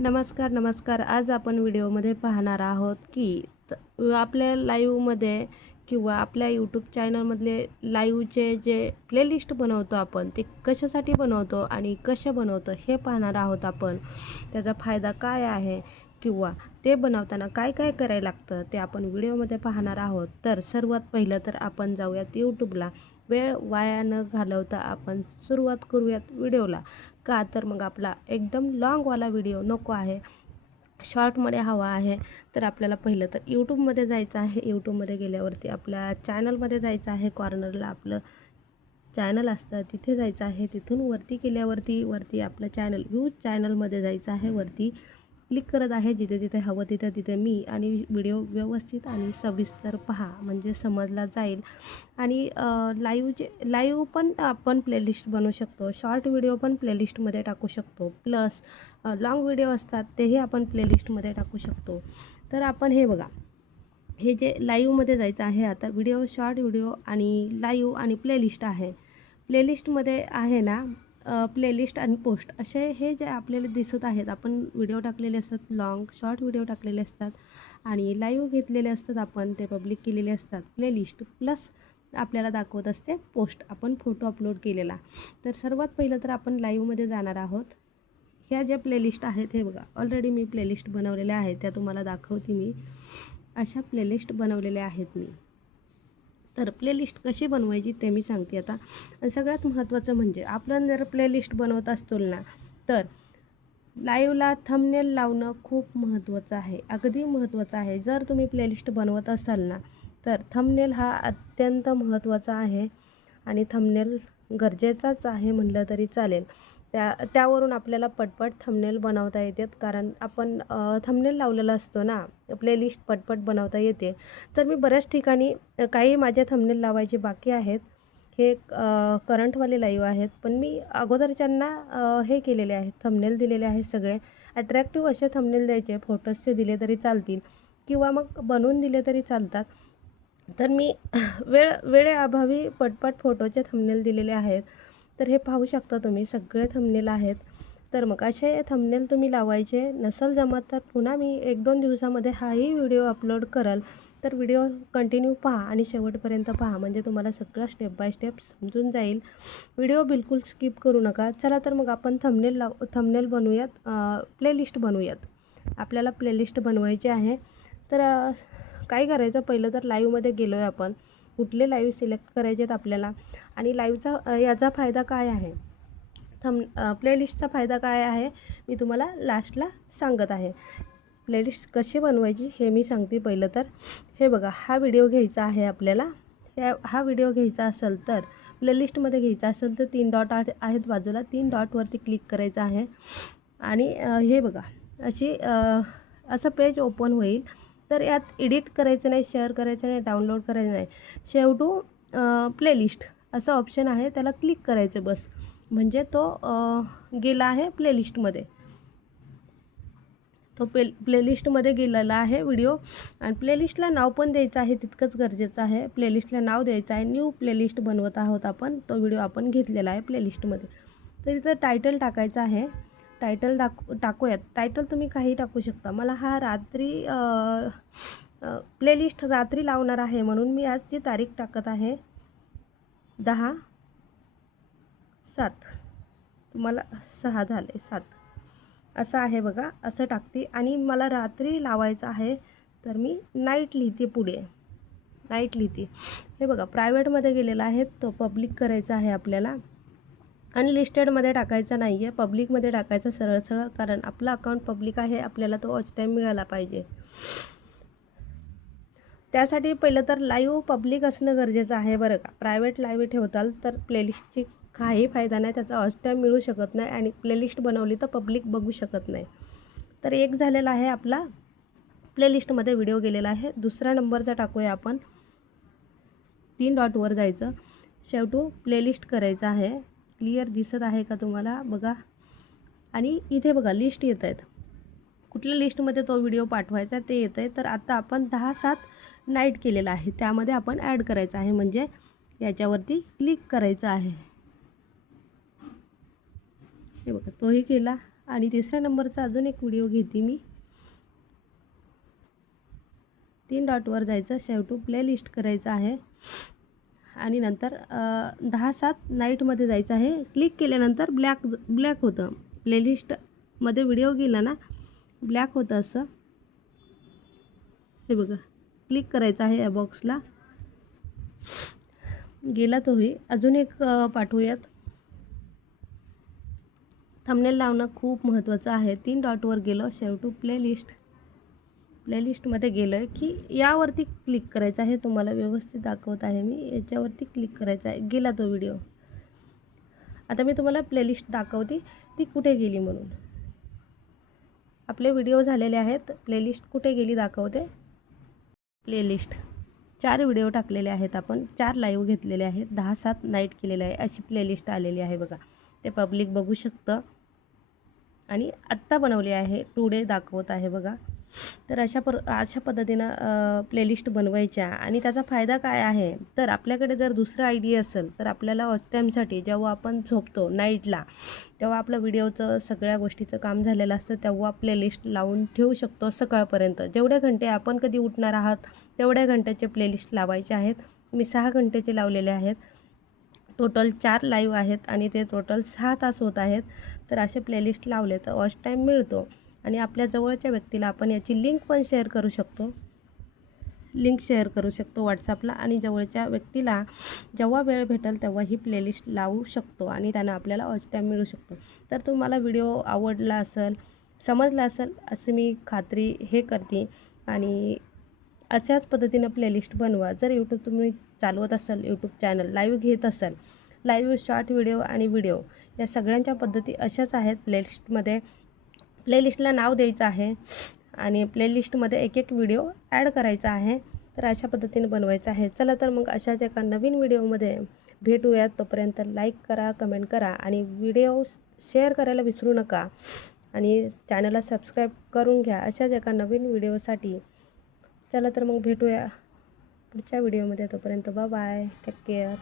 नमस्कार. आज आपण व्हिडिओमध्ये पाहणार आहोत की आपल्या लाईव्हमध्ये किंवा आपल्या यूट्यूब चॅनलमधले लाईव्हचे जे प्लेलिस्ट बनवतो आपण ते कशासाठी बनवतो आणि कसे बनवतो हे पाहणार आहोत आपण. त्याचा फायदा काय आहे किंवा ते बनवताना काय काय करायला लागतं ते आपण व्हिडिओमध्ये पाहणार आहोत. तर सर्वात पहिलं तर आपण जाऊयात यूट्यूबला. वेळ वाया न घालवता आपण सुरुवात करूयात व्हिडिओला. का तर मग आपला एकदम लॉंगवाला व्हिडिओ नको आहे, शॉर्टमध्ये हवा आहे. तर आपल्याला पहिलं तर यूट्यूबमध्ये जायचं आहे. यूट्यूबमध्ये गेल्यावरती आपल्या चॅनलमध्ये जायचं आहे. कॉर्नरला आपलं चॅनल असतं तिथे जायचं आहे. तिथून वरती केल्यावरती आपलं चॅनल व्ह्यूज चॅनलमध्ये जायचं आहे. वरती क्लिक करत आहे. जिथे जिथे हवं तिथे मी आणि व्हिडिओ व्यवस्थित आणि सविस्तर पहा म्हणजे समजला जाईल. आणि लाईव्ह पण आपण प्लेलिस्ट बनवू शकतो. शॉर्ट व्हिडिओ पण प्लेलिस्टमध्ये टाकू शकतो. प्लस लाँग व्हिडिओ असतात तेही आपण प्लेलिस्टमध्ये टाकू शकतो. तर आपण हे बघा, हे जे लाईव्हमध्ये जायचं आहे. आता व्हिडिओ, शॉर्ट व्हिडिओ आणि लाईव्ह आणि प्लेलिस्ट आहे. प्लेलिस्टमध्ये आहे ना, प्लेलिस्ट आणि पोस्ट असे हे जे आपल्याला दिसत आहेत. आपण व्हिडिओ टाकलेले असतात, लाँग शॉर्ट व्हिडिओ टाकलेले असतात आणि लाईव्ह घेतलेले असतात. आपण ते पब्लिक केलेले असतात प्लेलिस्ट. प्लस आपल्याला दाखवत असते पोस्ट, आपण फोटो अपलोड केलेला. तर सर्वात पहिलं तर आपण लाईव्हमध्ये जाणार आहोत. ह्या ज्या प्लेलिस्ट आहेत हे बघा, ऑलरेडी मी प्लेलिस्ट बनवलेल्या आहेत, त्या तुम्हाला दाखवते मी. अशा प्लेलिस्ट बनवलेल्या आहेत मी. तर प्लेलिस्ट कशी बनवायची ते मी सांगते आता. सगळ्यात महत्त्वाचं म्हणजे आपण जर प्लेलिस्ट बनवत असतो ना, तर लाईव्हला थंबनेल लावणं खूप महत्त्वाचं आहे, अगदी महत्त्वाचं आहे. जर तुम्ही प्लेलिस्ट बनवत असाल ना, तर थंबनेल हा अत्यंत महत्त्वाचा आहे आणि थंबनेल गरजेचाच आहे म्हटलं तरी चालेल. त्यावरून आपल्याला पटपट थंबनेल बनवता येतात. कारण आपण थंबनेल लावलेला असतो ना, प्लेलिस्ट पटपट बनवता येते. तर मी बऱ्याच ठिकाणी काही माझे थंबनेल लावायचे बाकी आहेत. हे करंटवाले लाईव्ह आहेत, पण मी अगोदरच्यांना हे केलेले आहेत, थंबनेल दिलेले आहेत. सगळे अट्रॅक्टिव्ह असे थंबनेल द्यायचे. फोटोजचे दिले तरी चालतील किंवा मग बनवून दिले तरी चालतात. तर मी वेळेअभावी पटपट फोटोचे थंबनेल दिलेले आहेत. तर हे पाहू शकता तुम्ही, सगळे थंबनेल आहेत. तर मग असे थंबनेल तुम्ही लावायचे. नसेल जमत तर पुन्हा मी 1-2 दिवसामध्ये हाही व्हिडिओ अपलोड कराल. तर व्हिडिओ कंटिन्यू पहा आणि शेवटपर्यंत पहा, म्हणजे तुम्हाला सगळं स्टेप बाय स्टेप समजून जाईल. व्हिडिओ बिलकुल स्किप करू नका. चला तर मग आपण थंबनेल बनवूयात, प्लेलिस्ट बनवूयात. आपल्याला प्लेलिस्ट बनवायची आहे. तर काय करायचं, पहिलं तर लाईव्हमध्ये गेलो आहे आपण. कुठले लाईव्ह सिलेक्ट करायचे आहेत आपल्याला आणि लाईव्हचा याचा फायदा काय आहे, प्लेलिस्टचा फायदा काय आहे मी तुम्हाला लास्टला सांगत आहे. प्लेलिस्ट कशी बनवायची हे मी सांगते. पहिलं तर हे बघा, हा व्हिडिओ घ्यायचा आहे आपल्याला. हा व्हिडिओ घ्यायचा असेल तर प्लेलिस्टमध्ये घ्यायचा असेल तर 3 डॉट आहेत बाजूला, 3 डॉटवरती क्लिक करायचं आहे आणि हे बघा असं पेज ओपन होईल. तर यात एडिट करायचं नाही, शेअर करायचं नाही, डाउनलोड करायचं नाही. शेवटू प्लेलिस्ट असं ऑप्शन आहे, त्याला क्लिक करायचं बस, म्हणजे तो गेला आहे प्लेलिस्टमध्ये. तो प्लेलिस्टमध्ये गेलेला आहे व्हिडिओ. आणि प्लेलिस्टला नाव पण द्यायचं आहे, तितकंच गरजेचं आहे. प्लेलिस्टला नाव द्यायचं आहे. न्यू प्लेलिस्ट बनवत आहोत आपण. तो व्हिडिओ आपण घेतलेला आहे प्लेलिस्टमध्ये. तर इथं टायटल टाकायचं आहे. टायटल टाकूयात. टायटल तुम्ही काही टाकू शकता. मला हा प्लेलिस्ट रात्री लावणार आहे म्हणून मी आजची तारीख टाकत आहे 10/7. तुम्हाला 6 झाले, 7 असं आहे बघा. असं टाकते आणि मला रात्री लावायचं आहे, तर मी नाईट लिहिते. पुढे नाईट लिहिते. हे बघा, प्रायव्हेटमध्ये गेलेला आहे, तो पब्लिक करायचा आहे आपल्याला. अनलिस्टेडमध्ये टाकायचं नाही आहे, पब्लिकमध्ये टाकायचं सरळ सरळ. कारण आपलं अकाउंट पब्लिक आहे, आपल्याला तो वॉच टाईम मिळाला पाहिजे. त्यासाठी पहिलं तर लाईव्ह पब्लिक असणं गरजेचं आहे बरं का. प्रायव्हेट लाईव्ह ठेवताल तर प्लेलिस्टची काही फायदा नाही, त्याचा वॉच टाईम मिळू शकत नाही आणि प्लेलिस्ट बनवली तर पब्लिक बघू शकत नाही. तर एक झालेला आहे आपला, प्लेलिस्टमध्ये व्हिडिओ गेलेला आहे. दुसरा नंबरचा टाकूया आपण. 3 डॉटवर जायचं, शेवटू प्लेलिस्ट करायचं आहे. क्लिअर दिसत आहे का तुम्हाला बघा. आणि इथे बघा लिस्ट येत आहेत, कुठल्या लिस्टमध्ये तो व्हिडिओ पाठवायचा ते येतं आहे. तर आता आपण 10/7 नाईट केलेला आहे, त्यामध्ये आपण ॲड करायचं आहे, म्हणजे याच्यावरती क्लिक करायचं आहे. हे बघा, तोही केला आणि तिसऱ्या नंबरचा अजून एक व्हिडिओ घेते मी. 3 डॉटवर जायचं, सेव्ह टू प्लेलिस्ट करायचं आहे आणि नंतर 10:07 नाईटमध्ये जायचं आहे. क्लिक केल्यानंतर ब्लॅक होतं. प्लेलिस्टमध्ये व्हिडिओ गेला ना ब्लॅक होतं असं. हे बघा, क्लिक करायचं आहे या बॉक्सला. गेला तोही. अजून एक पाठवूयात. थंबनेल लावणं खूप महत्त्वाचं आहे. 3 डॉटवर गेलो, सेव्ह टू प्लेलिस्टमध्ये गेलो आहे की यावरती क्लिक करायचं आहे. तुम्हाला व्यवस्थित दाखवत आहे मी. याच्यावरती क्लिक करायचं आहे. गेला तो व्हिडिओ. आता मी तुम्हाला प्लेलिस्ट दाखवते ती कुठे गेली म्हणून. आपले व्हिडिओ झालेले आहेत. प्लेलिस्ट कुठे गेली दाखवते. प्लेलिस्ट 4 व्हिडिओ टाकलेले आहेत आपण. 4 लाईव्ह घेतलेले आहेत. 10:07 नाईट केलेलं आहे अशी प्लेलिस्ट आलेली आहे बघा. ते पब्लिक बघू शकतं आणि आत्ता बनवली आहे. टुडे दाखवत आहे बघा. तर अशा पद्धतीनं प्लेलिस्ट बनवायच्या. आणि त्याचा फायदा काय आहे तर आपल्याकडे जर दुसरं आयडी असेल तर आपल्याला वॉच टाईमसाठी जेव्हा आपण झोपतो नाईटला तेव्हा आपलं व्हिडिओचं सगळ्या गोष्टीचं काम झालेलं असतं, तेव्हा प्लेलिस्ट लावून ठेवू शकतो सकाळपर्यंत. जेवढे घंटे आपण कधी उठणार आहात तेवढ्या घंट्याचे प्लेलिस्ट लावायचे आहेत. मी 6 घंटेचे लावलेले आहेत. टोटल 4 लाईव्ह आहेत आणि ते टोटल 6 तास होत आहेत. तर असे प्लेलिस्ट लावले तर वॉच टाईम मिळतो आणि आपल्या जवळच्या व्यक्तीला आपण याची लिंक पण शेअर करू शकतो. व्हॉट्सअपला आणि जवळच्या व्यक्तीला जेव्हा वेळ भेटेल तेव्हा ही प्लेलिस्ट लावू शकतो आणि त्यानं आपल्याला वॉच टाईम मिळू शकतो. तर तुम्हाला व्हिडिओ आवडला असेल, समजला असेल असं मी खात्री करते आणि अशाच पद्धतीनं प्लेलिस्ट बनवा. जर यूट्यूब तुम्ही चालवत असाल, यूट्यूब चॅनल लाईव्ह घेत असाल, लाईव्ह शॉर्ट व्हिडिओ आणि व्हिडिओ या सगळ्यांच्या पद्धती अशाच आहेत. प्लेलिस्टला नाव द्यायचं आहे आणि प्लेलिस्टमध्ये एक व्हिडिओ ॲड करायचा आहे. तर अशा पद्धतीने बनवायचं आहे. चला तर मग अशाच एका नवीन व्हिडिओमध्ये भेटूयात. तोपर्यंत लाईक करा, कमेंट करा आणि व्हिडिओ शेअर करायला विसरू नका आणि चॅनलला सबस्क्राईब करून घ्या अशाच एका नवीन व्हिडिओसाठी. चला तर मग भेटूया पुढच्या व्हिडिओमध्ये. तोपर्यंत बाय बाय, टेक केअर.